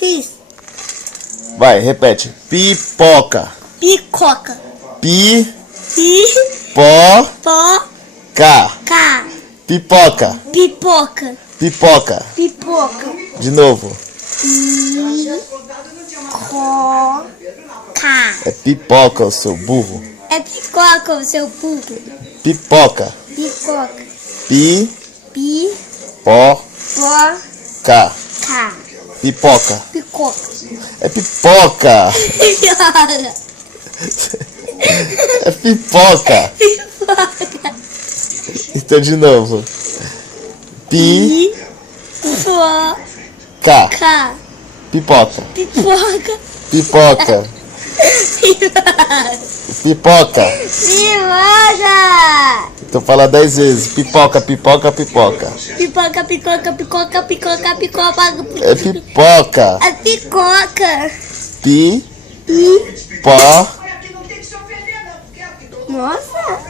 fiz. Vai, repete. Pipoca. Picoca. Pipoca. Pipoca. Pipoca. Pipoca. Pipoca. Pipoca. De novo. Picoca. É pipoca, o seu burro. É picoca o seu burro. Pipoca. Picoca. Pipoca. Pipoca. Pipoca. Picoca. É pipoca. É pipoca. Pipoca. Então de novo. Pipoca. Pipoca. Pipoca. Pipoca. Pipoca. Pipoca. Então fala 10 vezes. Pipoca, pipoca, pipoca. Pipoca, pipoca, pipoca, pipoca, pipoca. É pipoca. É picoca. Pipoca. Nossa.